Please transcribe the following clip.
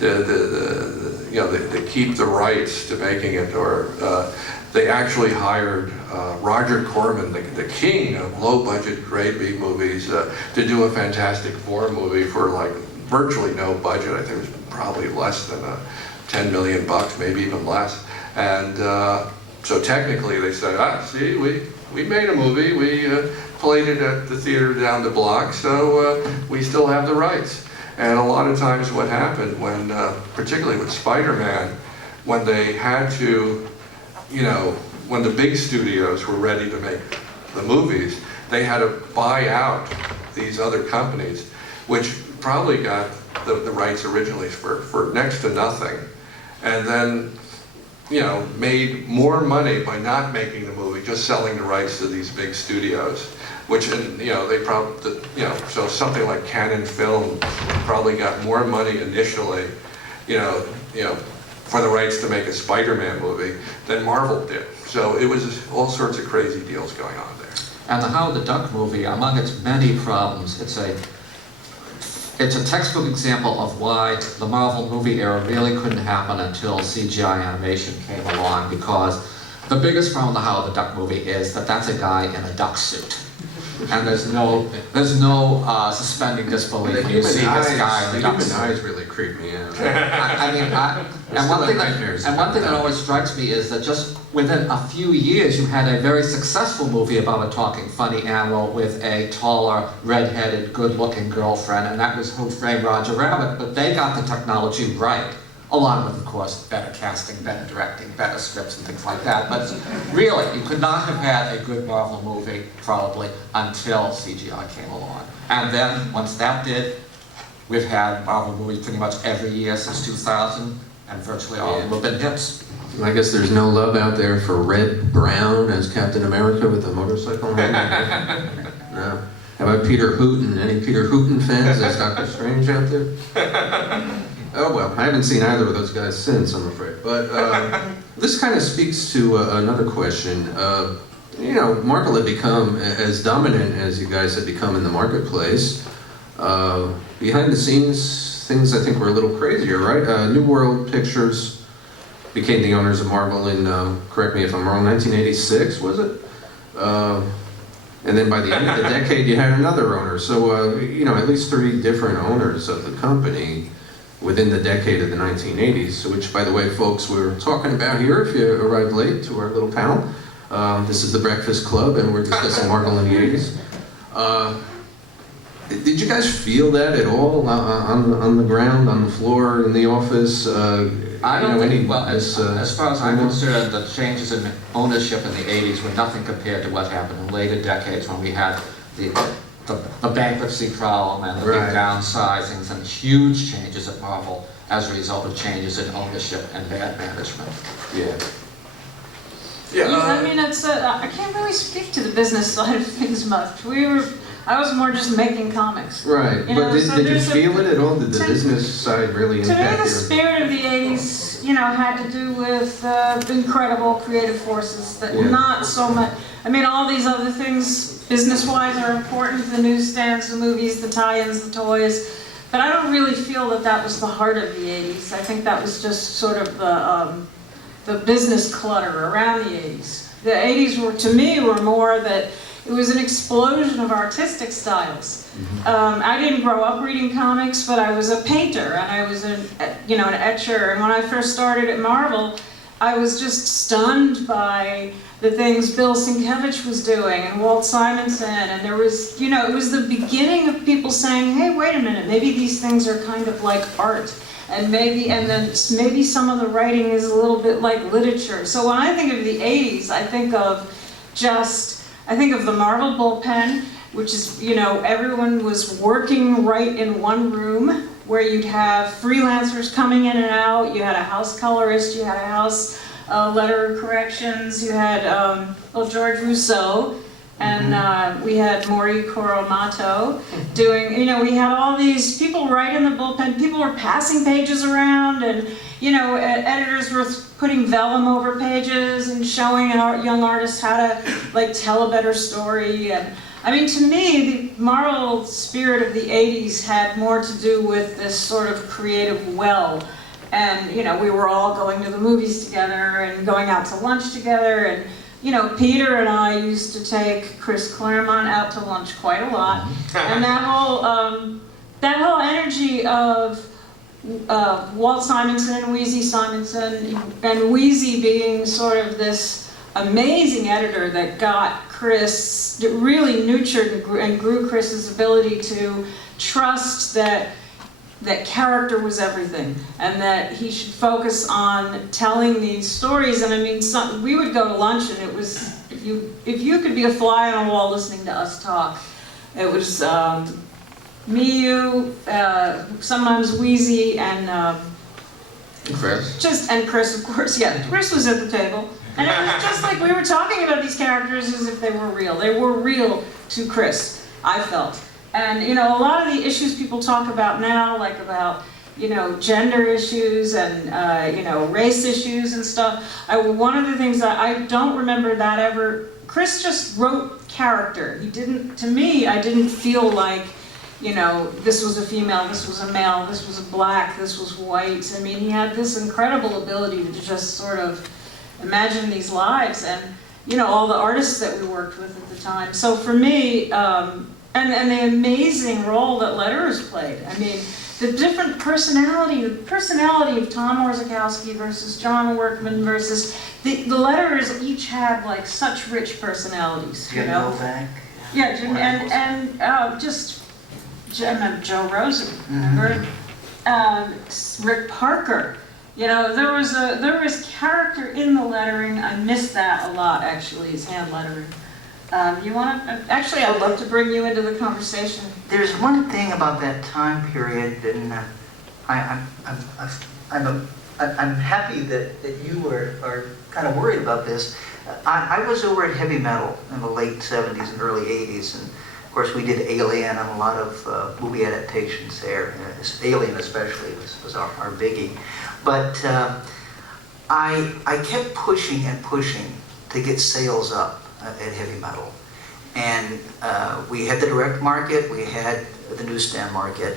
they keep the rights to making it, or they actually hired Roger Corman, the king of low-budget grade B movies, to do a Fantastic Four movie for like virtually no budget. I think it was probably less than $10 million, maybe even less. And so technically they said, see, we made a movie, we played it at the theater down the block, so we still have the rights. And a lot of times what happened when, particularly with Spider-Man, when they had to, when the big studios were ready to make the movies, they had to buy out these other companies, which probably got the rights originally for next to nothing, and then made more money by not making the movie, just selling the rights to these big studios, which, they probably, so something like Canon Film probably got more money initially, for the rights to make a Spider-Man movie than Marvel did. So it was all sorts of crazy deals going on there. And the Howard the Duck movie, among its many problems, it's a textbook example of why the Marvel movie era really couldn't happen until CGI animation came along, because the biggest problem with the Howard the Duck movie is that that's a guy in a duck suit. And there's no suspending disbelief when you see this guy in the duck suit. The human eyes really creep me out. And one thing that always strikes me is that just within a few years you had a very successful movie about a talking funny animal with a taller, red-headed, good-looking girlfriend, and that was Who Framed Roger Rabbit. But they got the technology right, along with, of course, better casting, better directing, better scripts and things like that. But really, you could not have had a good Marvel movie, probably, until CGI came along. And then, once that did, we've had Marvel movies pretty much every year since 2000, and virtually all of them have been hits. I guess there's no love out there for Red Brown as Captain America with the motorcycle helmet. No. How about Peter Hooten? Any Peter Hooten fans as Doctor Strange out there? Oh well, I haven't seen either of those guys since, I'm afraid. But this kind of speaks to another question. Marvel had become as dominant as you guys had become in the marketplace. Behind the scenes, things I think were a little crazier, right? New World Pictures became the owners of Marvel in, correct me if I'm wrong, 1986, was it? And then by the end of the decade, you had another owner. So, at least 3 different owners of the company within the decade of the 1980s, which, by the way, folks, we're talking about here, if you arrived late to our little panel. This is the Breakfast Club, and we're discussing Marvel in the 80s. Did you guys feel that at all on the ground, on the floor, in the office? I don't think, as far as I'm concerned, the changes in ownership in the 80s were nothing compared to what happened in later decades when we had the bankruptcy problem and the big downsizings and huge changes at Marvel as a result of changes in ownership and bad management. Yeah. I mean, I can't really speak to the business side of things much. I was more just making comics. Right, but did you feel it at all? Did the business side really impact you? To me, the spirit of the 80s, had to do with incredible creative forces that not so much. I mean, all these other things, business-wise, are important. The newsstands, the movies, the tie-ins, the toys. But I don't really feel that was the heart of the 80s. I think that was just sort of the business clutter around the 80s. The 80s to me, were more that it was an explosion of artistic styles. I didn't grow up reading comics, but I was a painter and I was an etcher. And when I first started at Marvel, I was just stunned by the things Bill Sienkiewicz was doing and Walt Simonson. And there was, it was the beginning of people saying, hey, wait a minute, maybe these things are kind of like art. And then maybe some of the writing is a little bit like literature. So when I think of the 80s, I think of the Marvel bullpen, which is, everyone was working right in one room where you'd have freelancers coming in and out. You had a house colorist, you had a house letter corrections, you had George Rousseau, and we had Maury Coromato doing, we had all these people right in the bullpen. People were passing pages around, and, editors were putting vellum over pages and showing young artists how to, tell a better story. And I mean, to me, the Marvel spirit of the 80s had more to do with this sort of creative well. And, you know, we were all going to the movies together and going out to lunch together. And, you know, Peter and I used to take Chris Claremont out to lunch quite a lot. And that whole energy of Walt Simonson and Wheezy Simonson, and Wheezy being sort of this amazing editor that got Chris, that really nurtured and grew Chris's ability to trust that character was everything, and that he should focus on telling these stories. And I mean, we would go to lunch, and it was, if you could be a fly on a wall listening to us talk, it was me, you, sometimes Wheezy, and Chris? and Chris, of course. Yeah, Chris was at the table, and it was just like we were talking about these characters as if they were real. They were real to Chris, I felt. And, you know, a lot of the issues people talk about now, like about, you know, gender issues and, you know, race issues and stuff, one of the things that I don't remember that ever, Chris just wrote character. He didn't, to me, I didn't feel like, you know, this was a female, this was a male, this was a black, this was white. I mean, he had this incredible ability to just sort of imagine these lives, and, you know, all the artists that we worked with at the time. So for me, and the amazing role that letters played. I mean, the different personality of Tom Orzechowski versus John Workman versus, the letters each had like such rich personalities, you know? Yeah, and just Joe Rosen, remember? Rick Parker. You know, there was character in the lettering. I missed that a lot, actually, his hand lettering. You want to? Actually, I'd love to bring you into the conversation. There's one thing about that time period, and I'm happy that you are kind of worried about this. I was over at Heavy Metal in the late 70s and early 80s, and of course we did Alien and a lot of movie adaptations there. Alien especially was our biggie. But I kept pushing and pushing to get sales up at Heavy Metal. And we had the direct market, we had the newsstand market,